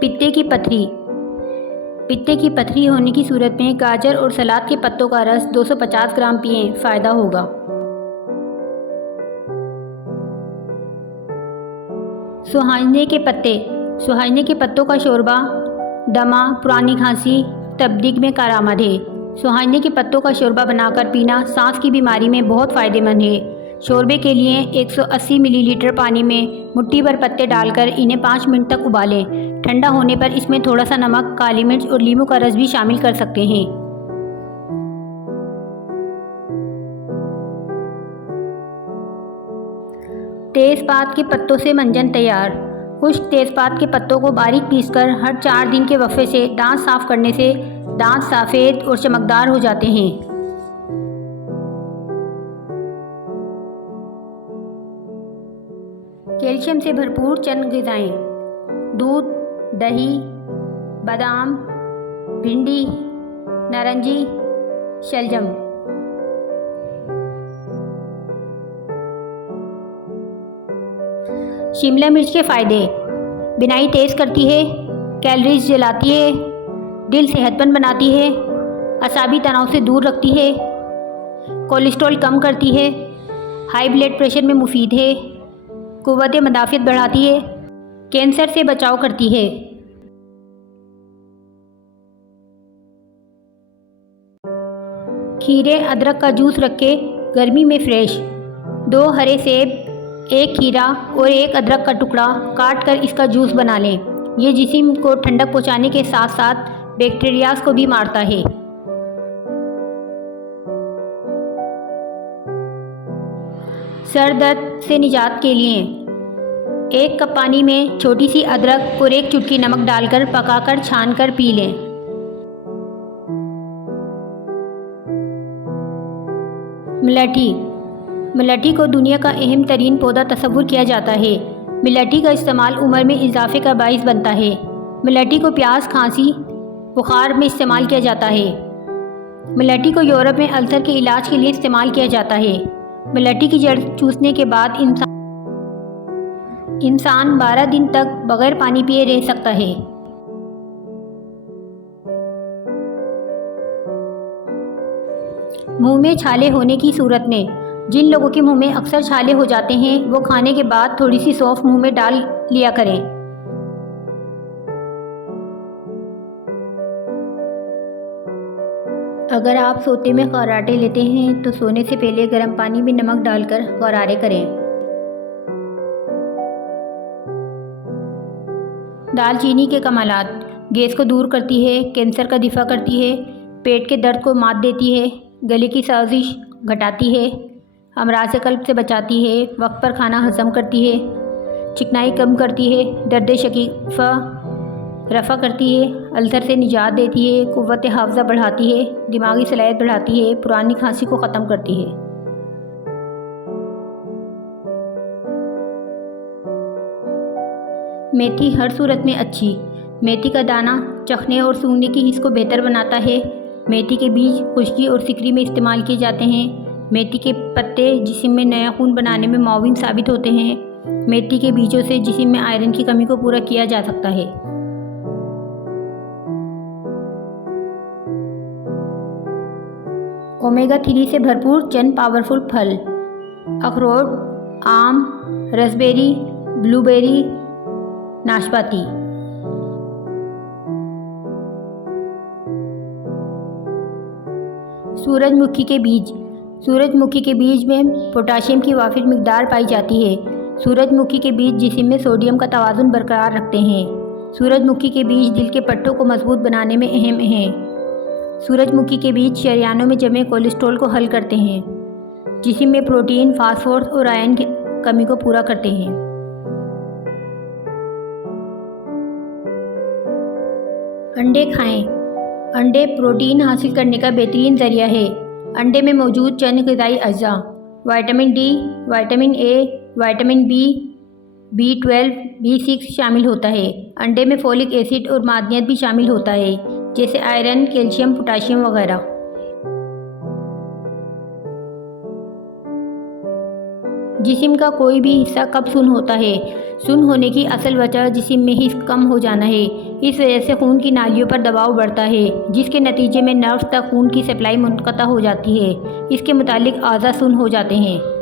पित्ते की पथरी। पित्ते की पथरी होने की सूरत में गाजर और सलाद के पत्तों का रस 250 ग्राम पिएं, फ़ायदा होगा। सुहाजने के पत्ते। सुहाजने के पत्तों का शोरबा दमा, पुरानी खांसी, तबदीक में कारआमद है। सुहाजने के पत्तों का शोरबा बनाकर पीना सांस की बीमारी में बहुत फ़ायदेमंद है। शोरबे के लिए 180 मिलीलीटर पानी में मुट्ठी भर पत्ते डालकर इन्हें 5 मिनट तक उबालें। ठंडा होने पर इसमें थोड़ा सा नमक, काली मिर्च और नींबू का रस भी शामिल कर सकते हैं। तेज़पात के पत्तों से मंजन तैयार। कुछ तेज़पात के पत्तों को बारीक पीसकर हर 4 दिन के वक्फे से दांत साफ करने से दांत सफ़ेद और चमकदार हो जाते हैं। कैल्शियम से भरपूर चंद ग़िज़ाएँ: दूध, दही, बादाम, भिंडी, नारंगी, शलजम। शिमला मिर्च के फ़ायदे: बिनाई तेज़ करती है, कैलोरीज जलाती है, दिल सेहतमंद बनाती है, असाबी तनाव से दूर रखती है, कोलेस्ट्रॉल कम करती है, हाई ब्लड प्रेशर में मुफीद है, कुव्वत मदाफ़ियत बढ़ाती है, कैंसर से बचाव करती है। खीरे अदरक का जूस रख के गर्मी में फ्रेश। 2 हरे सेब, 1 खीरा और 1 अदरक का टुकड़ा काट कर इसका जूस बना लें। ये जिस्म को ठंडक पहुँचाने के साथ साथ बैक्टीरियाज को भी मारता है। सर दर्द से निजात के लिए 1 कप पानी में छोटी सी अदरक और 1 चुटकी नमक डालकर पकाकर छानकर पी लें। मिलेठी। मिलेठी को दुनिया का अहम तरीन पौधा तस्वुर किया जाता है। मिलेठी का इस्तेमाल उम्र में इजाफे का बाइस बनता है। मिलेठी को प्यास, खांसी, बुखार में इस्तेमाल किया जाता है। मिलेठी को यूरोप में अल्सर के इलाज के लिए इस्तेमाल किया जाता है। मिलेठी की जड़ चूसने के बाद इंसान 12 दिन तक बगैर पानी पिए रह सकता है। मुंह में छाले होने की सूरत में जिन लोगों के मुंह में अक्सर छाले हो जाते हैं वो खाने के बाद थोड़ी सी सौंफ मुंह में डाल लिया करें। अगर आप सोते में खर्राटे लेते हैं तो सोने से पहले गर्म पानी में नमक डालकर गरारे करें। दालचीनी के कमालात: गैस को दूर करती है, कैंसर का दिफा करती है, पेट के दर्द को मात देती है, गले की साजिश घटाती है, अमराज कल्ब से बचाती है, वक्त पर खाना हजम करती है, चिकनाई कम करती है, दर्द शकीफ़ा रफ़ा करती है, अल्सर से निजात देती है, कुव्वत हाफ़ज़ा बढ़ाती है, दिमागी सलाहियत बढ़ाती है, पुरानी खांसी को ख़त्म करती है। मेथी हर सूरत में अच्छी। मेथी का दाना चखने और सूंघने की हिस्स को बेहतर बनाता है। मेथी के बीज खुश्की और सिकरी में इस्तेमाल किए जाते हैं। मेथी के पत्ते जिस्म में नया खून बनाने में मुआविन साबित होते हैं। मेथी के बीजों से जिस्म में आयरन की कमी को पूरा किया जा सकता है। ओमेगा 3 से भरपूर चंद पावरफुल फल: अखरोट, आम, रसबेरी, ब्लूबेरी, नाशपाती। सूरजमुखी के बीज। सूरजमुखी के बीज में पोटाशियम की वाफिर मिकदार पाई जाती है। सूरजमुखी के बीज जिस्म में सोडियम का तवाज़ुन बरकरार रखते हैं। सूरजमुखी के बीज दिल के पट्टों को मजबूत बनाने में अहम हैं। सूरजमुखी के बीज शरियानों में जमे कोलेस्ट्रॉल को हल करते हैं। जिस्म में प्रोटीन, फास्फोरस और आयरन की कमी को पूरा करते हैं। अंडे खाएं। अंडे प्रोटीन हासिल करने का बेहतरीन ज़रिया है। अंडे में मौजूद चंद ग़िज़ाई अज्जा: vitamin D, vitamin A, vitamin B, B12, B6 शामिल होता है। अंडे में फोलिक एसिड और मादनियत भी शामिल होता है, जैसे आयरन, कैल्शियम, पोटाशियम वगैरह। जिस्म का कोई भी हिस्सा कब सुन्न होता है? सुन्न होने की असल वजह जिस्म में हिस्स कम हो जाना है। इस वजह से खून की नालियों पर दबाव बढ़ता है, जिसके नतीजे में नर्व्स तक खून की सप्लाई मुनक़ता हो जाती है। इसके मुतालिक आज़ा सुन्न हो जाते हैं।